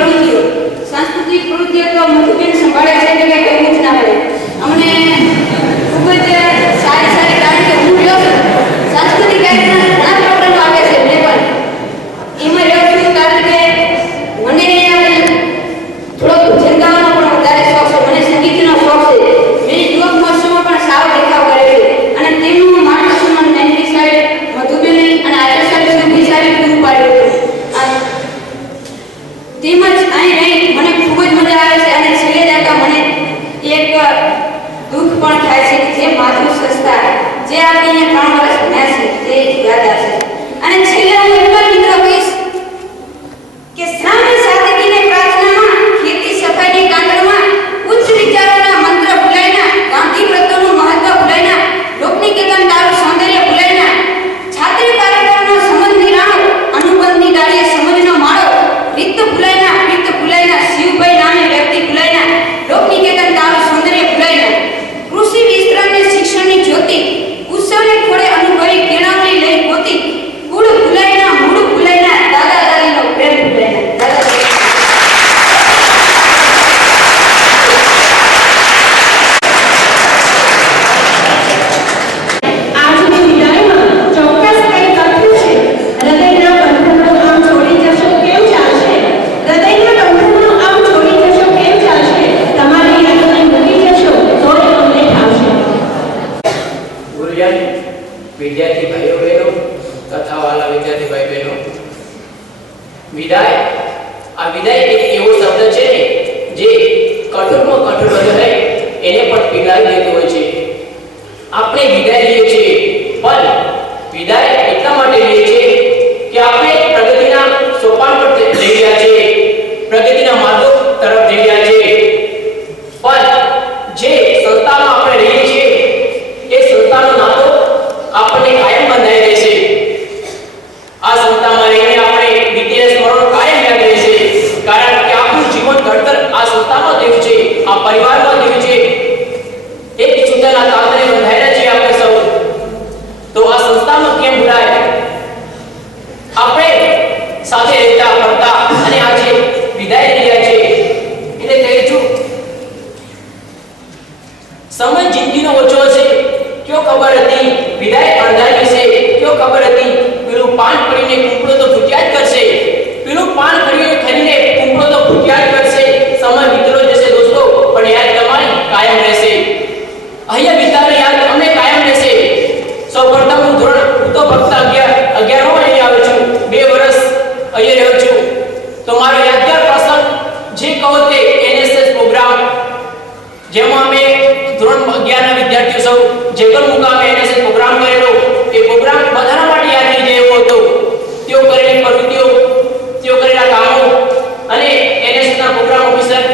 પ્રવૃત્તિઓ તો મધુબેન સંભાળે છે એટલે કઈ કહેવું જ ના પડે. અમને ખૂબ જ સારી કારણ કે હું રહ્યો છું સાંસ્કૃતિક કાર્યક્રમના ઘણા પ્રોગ્રામો આવે છે મેં પણ એમાં રહ્યો છું કારણ કે મને થોડોક ભજન ગાવાનો પણ વધારે શોખ છે, મને સંગીતનો શોખ છે. મેં યુવક મહોત્સવમાં પણ સારો દેખાવ કર્યો છે અને તેમનું માર્ગદર્શન મને મેન્ટી સાહેબ મધુબેન અને આચાર્ય સાહેબ સુધી સાહેબ પૂરું પાડ્યું હતું. તેમજ અહીં રહી મને ખૂબ જ મજા આવે છે અને છેલ્લે જતા મને એક દુઃખ પણ થાય છે કે જે માધુર સંસ્થા જે આપણે અહીંયા 3 વર્ષ ભણ્યા છે તે યાદ આવશે. અને છેલ્લે હું એટલો મિત્રો કહીશ કે શ્રાવણ સાધકીને પ્રાર્થનામાં ખેતી સફાઈની કાંતરમાં ઉચ્ચ વિચારોના મંત્ર ભૂલાયના, ગાંધી વ્રતોનું મહત્વ ભૂલાયના, લોકનિકેતન તારું સૌંદર્ય ભૂલાયના, છાત્રી કાર્યક્રમનો સંબંધ નિરાણો, અનુબંધની ડાળીએ સમજનો માળો, રીત ભૂલાયના, શિવભાઈ નામે વ્યક્તિ ભૂલાયના, લોકનિકેતન તારું સૌંદર્ય ભૂલાયના, કૃષિ વિસ્તરણને શિક્ષણની જ્યોતિ, ઉત્સવને ખોળે અનુભવી કેળવણી લઈ પોતી, કુળ ભૂલાયના, મૂળ ભૂલાયના, દાદા દાદીનો પ્રેમ ભૂલાયના. આજની વિદાયમાં ચોક્કસ કંઈ લખ્યું છે. હૃદયના બંધનો આમ છોડી જશો કેમ ચાલશે? હૃદયના બંધનો આમ છોડી જશો કેમ ચાલશે? તમારી યાદોને મૂકી જશો તોય અમને ભાવશે. ગુરુજન, વિદ્યાર્થી ભાઈઓ બહેનો તથા વાલા વિદ્યાર્થી ભાઈ બહેનો, વિદાય, આ વિદાય એક એવો શબ્દ છે જે કઠોરમાં કઠોર હોય એને પણ પીડાવી દેતો હોય છે. આપણે વિદાય લઈએ છીએ પણ વિદાય એટલા માટે લઈએ છીએ કે આપણે પ્રગતિના સોપાન પર જઈ રહ્યા છીએ, પ્રગતિના માર્ગો તરફ જઈ રહ્યા છીએ. પણ જે સંસ્થામાં આપણે રહીએ છીએ એ સંસ્થાનો નાતો આપણને કાયમ બંધાઈ રહેશે. આ સંસ્થામાં રહીને આપણે વિદ્યા સ્મરણ કાયમ યાદ રહેશે, કારણ કે આપણું જીવન ઘડતર આ સંસ્થામાં થયું છે, આ પરિવારમાં થયું છે. એક સૂત્રના તાંતણે બંધાયેલા છીએ આપણે સૌ. તો આ સંસ્થામાં કેમ ભૂલાય? આપણે સાથે રહેતા ફરતા અને આજે વિદાય રહ્યા છે એટલે કહે છું સમય જિંદગીનો ઓછો છે. ક્યો ખબર હતી વિદાય અણધારી છે? ક્યો ખબર હતી પેલું પાન કરીને કુંપળો તો ફૂટ્યા જ કરશે, પેલું પાન ખરીને કુંપળો તો ફૂટ્યા જ કરશે. સમય વિતરો જશે દોસ્તો, પણ યાદ તમારી કાયમ રહેશે. અહીંયા વિતાનો યાદ અમે કાયમ રહેશે. સૌપ્રથમ હું તો ફક્ત 11 અહીં આવ્યો છું, 2 વર્ષ અહીં રહ્યો છું. તો મારો યાદગાર પ્રસંગ જે કહો તે NSS પ્રોગ્રામ, જેમાં અમે ધોરણ 11 ના વિદ્યાર્થીઓ સૌ જેગલ મુકામે NSS પ્રોગ્રામ કરેલો. એ પ્રોગ્રામ બધાના માટે યાદ રહી જાય એવો હતો. તેઓ કરેલી પ્રવૃત્તિઓ, તેઓ કરેલા કામો અને NSS ના પ્રોગ્રામ ઓફિસર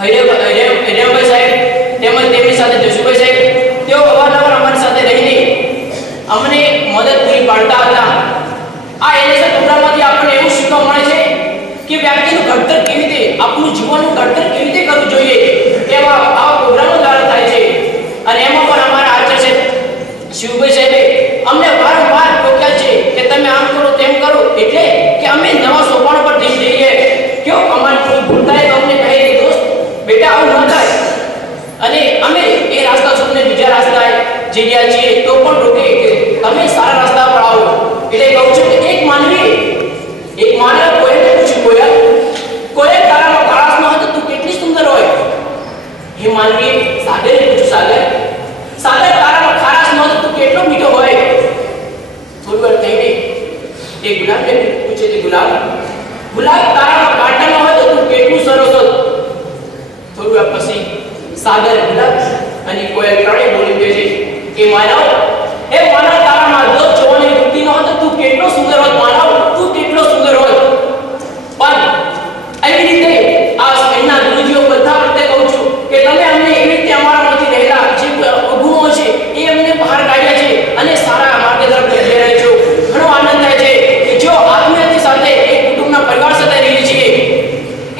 હરિરામભાઈ સાહેબ તેમજ તેમની સાથે જશુભાઈ સાહેબ, તેઓ અવારનવાર અમારી સાથે રહીને અમને મદદ પૂરી પાડતા હતા. આ NSS પ્રોગ્રામમાંથી આપણને એવું શીખવા મળે છે કે વ્યક્તિનું ઘડતર કેવી રીતે, આપણું જીવનનું ઘડતર કેવી રીતે કરવું જોઈએ, એવા આ પ્રોગ્રામો દ્વારા થાય છે. અને એમાં પણ અમારા આચાર્ય શિવભાઈ સાહેબે અમને વારંવાર ટોક્યા છે કે તમે આમ કરો તેમ કરો, એટલે કે અમે નવા સોપાન પર જઈ જઈએ. કેવો અમારી કોઈ ભૂલ થાય તો અમને કહે કે દોસ્ત બેટા આવું ન થાય. અને અમે એ રાસ્તા છોડીને બીજા રસ્તાએ જઈ રહ્યા છીએ તો પણ રોકે કે તમે સારા રસ્તા પર આવો. એટલે કહું છું કે એક માનવ કોઈને પૂછ્યું, કોઈ તારામાં કાળાશ ન હતો, તું કેટલી સુંદર હોય. એ માનવી સાગરને પૂછ્યું, સાગર તારામાં ખારાશ ન હતો, તું કેટલો મીઠો હોય. થોડી વાર થઈને એ ગુલાબને પૂછે કે ગુલાબ તારામાં કાંટા ન હોય તો તું કેટલું સરસ હોત. થોડી વાર પછી સાગર, ગુલાબ અને કોયલ ત્રણેય બોલી દે છે કે માનવ તારામાં દોષ જોવાની વૃત્તિ ન હતો, તું કેટલો સુંદર હોત. માનવ તું કેટલો સુંદર હોત. પણ એવી રીતે આ એમના ગુરુજીઓ બધા વખતે કહું છું કે તમે અમને એવી રીતે અમારામાંથી રહેલા જે ગુણો છે એ અમને બહાર કાઢ્યા છે અને સારા માર્ગ તરફ લઈ જઈ રહ્યા છો. ઘણો આનંદ થાય છે કે જો આત્મીયતા સાથે એક કુટુંબના પરિવાર સાથે રહીએ છીએ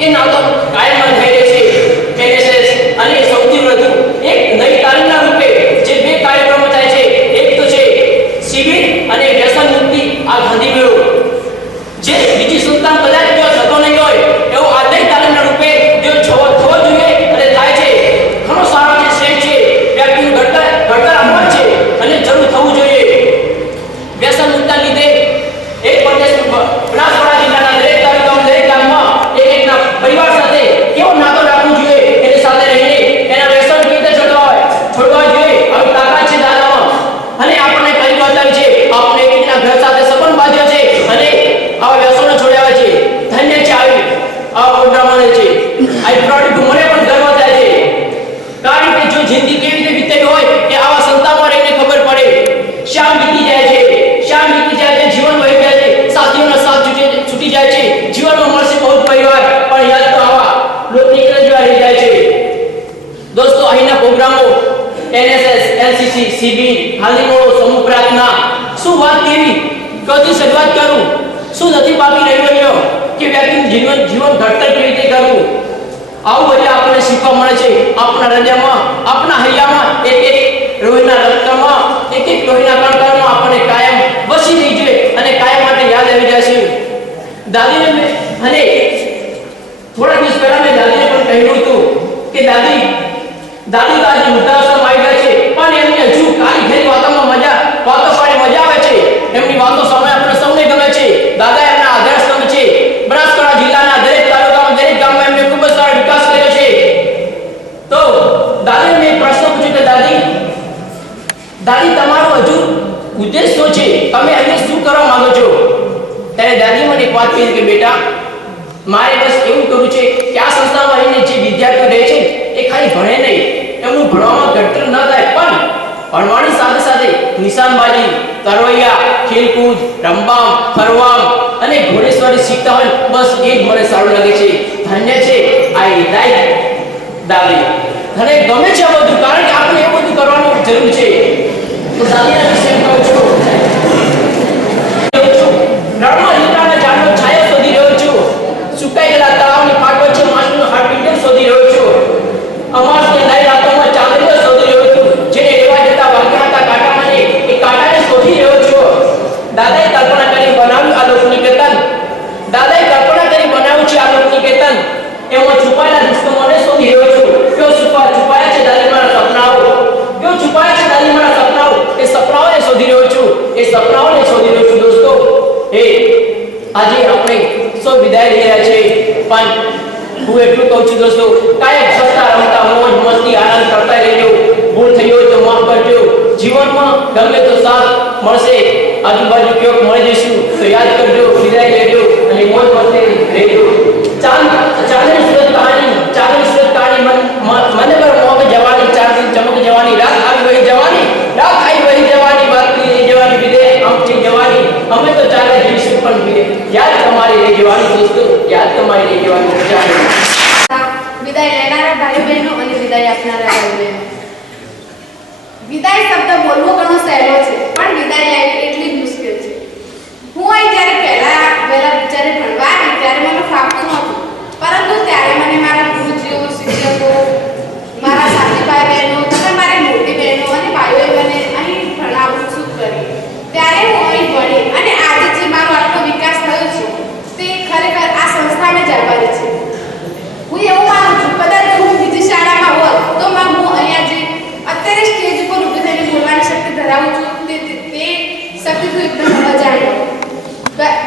એ નાતો કાયમ થઈ રહે છે. NSS અને સૌથી વધુ એક નઈ તાલીમના રૂપે જે 2 કાર્યક્રમો થાય છે સંકલ્પના લીધે એક પ્રદેશ બનાસકાંઠા જિલ્લાના દરેક તાલુકામાં દરેક ગામમાં એક એકના પરિવાર સાથે કેવો નાતો રાખવું જોઈએ, એની સાથે રહીને એના વ્યસન કેવી રીતે છોડવા જોઈએ, આવી તાકાત છે દાદામાં. અને આપણને કઈ બતાવી છે, આપણે એક એકના ઘર સાથે સંબંધ બાંધ્યો છે અને આવા વ્યસનો છોડ્યા છે. ધન્ય છે આવા પ્રોગ્રામોને છે. આઈ પ્રાઉડ ટુ, મને પણ ગર્વ થાય છે. કારણ કે જો જિંદગી કેવી રીતે વીતેલી હોય એ આવા સંસ્થામાં રહીને ખબર પડે. શામ વીતી જાય છે, શામ વીતી જાય છે, જીવન વહી જાય છે, સાથીઓના સાથ છૂટી જાય છે, જીવનમાં મળશે બહુ પરિવાર, પણ યાદ તો આવા લોકની જ રહી જાય છે. દોસ્તો, અહીંના પ્રોગ્રામો NSS, NCC, CB, હાલની મોડો, સમૂહ પ્રાર્થના, શું વાત કેવી, કદી શરૂઆત કરું, શું નથી બાકી રહ્યો કે વ્યક્તિનું જીવન ઘડતર કેવી રીતે કરવું. આવું બધું આપણને શીખવા મળે છે. આપણા હૃદયમાં, આપણા હૈયામાં, એક એક રોહીના રક્તમાં, એક એક રોહીના કણકણમાં આપણને કાયમ વસી રહી છે અને કાયમ માટે યાદ આવી જાય છે. દાદીને અને થોડા દિવસ પહેલા મેં દાદીને પણ કહ્યું હતું કે દાદી તો આજે વૃદ્ધાશ્રમ આવી ગયા છે, પણ એમને હજુ કાલી ઘેરી વાતો પાડી મજા આવે છે. એમની વાતો સમય આપણે સૌને ગમે છે. દાદા એમના આધારસ્તંભ છે. બનાસકાંઠા જિલ્લાના દરેક તાલુકામાં, દરેક ગામમાં એમને ખૂબ જ સારો વિકાસ કર્યો છે. તો દાદીને મેં એક પ્રશ્ન પૂછ્યો કે દાદી તમારો હજુ ઉદ્દેશ શું છે, તમે અહીં શું કરવા માંગો છો? ત્યારે દાદી મને એક વાત કહી કે બેટા, મારે બસ એવું કરવું છે કે આ સંસ્થામાં રહીને જે વિદ્યાર્થીઓ રહે છે એ ખાલી ભણે નહીં, એમનું ભણવામાં ઘડતર ન થાય, પણ ભણવાની સાથે સાથે નિશાનબાજી, તરવૈયા, ખેલકૂદ, રમવામ, ફરવામ અને ઘોડેસવારી શીખતા હોય, બસ એ જ મને સારું લાગે છે. ધન્ય છે આઈ લાઈક દાદી. મને ગમે છે આ બધું, કારણ કે આપણે એવું બધું કરવાની જરૂર છે. તો દાદીના વિશે કહું છું, રણમાં લીમડાના ઝાડનો છાયો શોધી રહ્યો છું, સુકાઈ ગયેલા તળાવની પાટ વચ્ચે માછલીનું હાડપિંજર શોધી રહ્યો છું, અમાસની નાઈ રાતોમાં ચાંદડીઓ શોધી રહ્યો છું, જેને લેવા જતા વાગ્યા હતા કાંટામાંને એ કાંટાને શોધી રહ્યો છું. દાદાએ કલ્પના કરી બનાવ્યું આ લોકનિકેતન. દાદાએ કલ્પના કરી બનાવ્યું છે આ લોકનિકેતન. એમાં છુપાયેલા દુશ્મનોને શોધી રહ્યો છું. કયો છુપાયા છે દાદી મારા સપનાઓ, કયો છુપાયા છે દાદી મારા સપનાઓ, એ સપનાઓને શોધી રહ્યો છું, એ સપનાઓને શોધી રહ્યો છું. દોસ્તો, આજે આપણે સૌ વિદાય લઈ રહ્યા છે, પણ હું એટલું કહું છું દોસ્તો, કાયમ હસતા રમતા મોજ મસ્તી આનંદ કરતા રહેજો. ભૂલ થઈ હોય તો માફ કરજો. જીવનમાં ગમે તો સાથ મળશે, આજુબાજુ ક્યાંક મળી જઈશું તો યાદ કરજો, વિદાય લેજો અને મોજ મસ્તી રહેજો. ચાંદની સુરત કહાની મને પર મોગ જવાની, ચાર દિન ચમક જવાની, રાત આવી વહી જવાની, વાત કરી જવાની, વિદાય આમ થઈ જવાની, અમે તો ચાલે જઈશું પણ યાદ તમારી રહી જવાની. દોસ્તો, યાદ તમારી રહી જવાની. વિદાય લેનારા ભાઈ બહેનો અને વિદાય આપનારા ભાઈ બહેનો, વિદાય શબ્દ બોલવો ઘણો સહેલો છે, પણ વિદાય લેવી એટલી જ મુશ્કેલ છે. હું અહીં જ્યારે પહેલા જ્યારે ભણવા આવી ત્યારે મને ફાવતું નહોતું, પરંતુ ત્યારે મને મારા ગુરુજીઓ, શિક્ષકો, મારા સાથી ભાઈ બહેનો તથા મારી મોટી બહેનો અને ભાઈઓએ મને અહીં ભણાવવું ઉત્સુક કરી. ત્યારે હું અહીં ભણી અને આજે જે મારો આટલો વિકાસ થયો છે તે ખરેખર આ સંસ્થાને જ આભારી છે. હું એવું માનું છું, કદાચ હું બીજી શાળામાં હોત તો હું અહીંયા જે અત્યારે સ્ટેજ ઉપર ઊભી થઈને બોલવાની શક્તિ ધરાવું છું તે શક્તિ તો એકદમ અજાણી.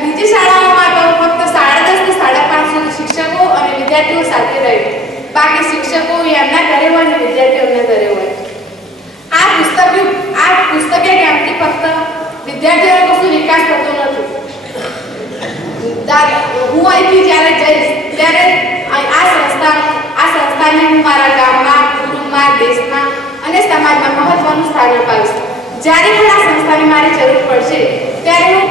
બીજી શાળાઓમાં તો ફક્ત 10:30 થી 5:30 સુધી શિક્ષકો અને વિદ્યાર્થીઓ સાથે રહી, બાકી શિક્ષકો એમના ઘરે હોય અને વિદ્યાર્થીઓ એમના ઘરે હોય. આ પુસ્તકે જ્ઞાનથી ફક્ત વિદ્યાર્થીઓનો કશું વિકાસ થતો નથી. હું અહીંથી જ્યારે જઈશ ત્યારે આ સંસ્થાને હું મારા ગામમાં, કુટુંબમાં, દેશમાં અને સમાજમાં મહત્વનું સ્થાન અપાવીશ. જ્યારે પણ આ સંસ્થાની મારી જરૂર પડશે ત્યારે હું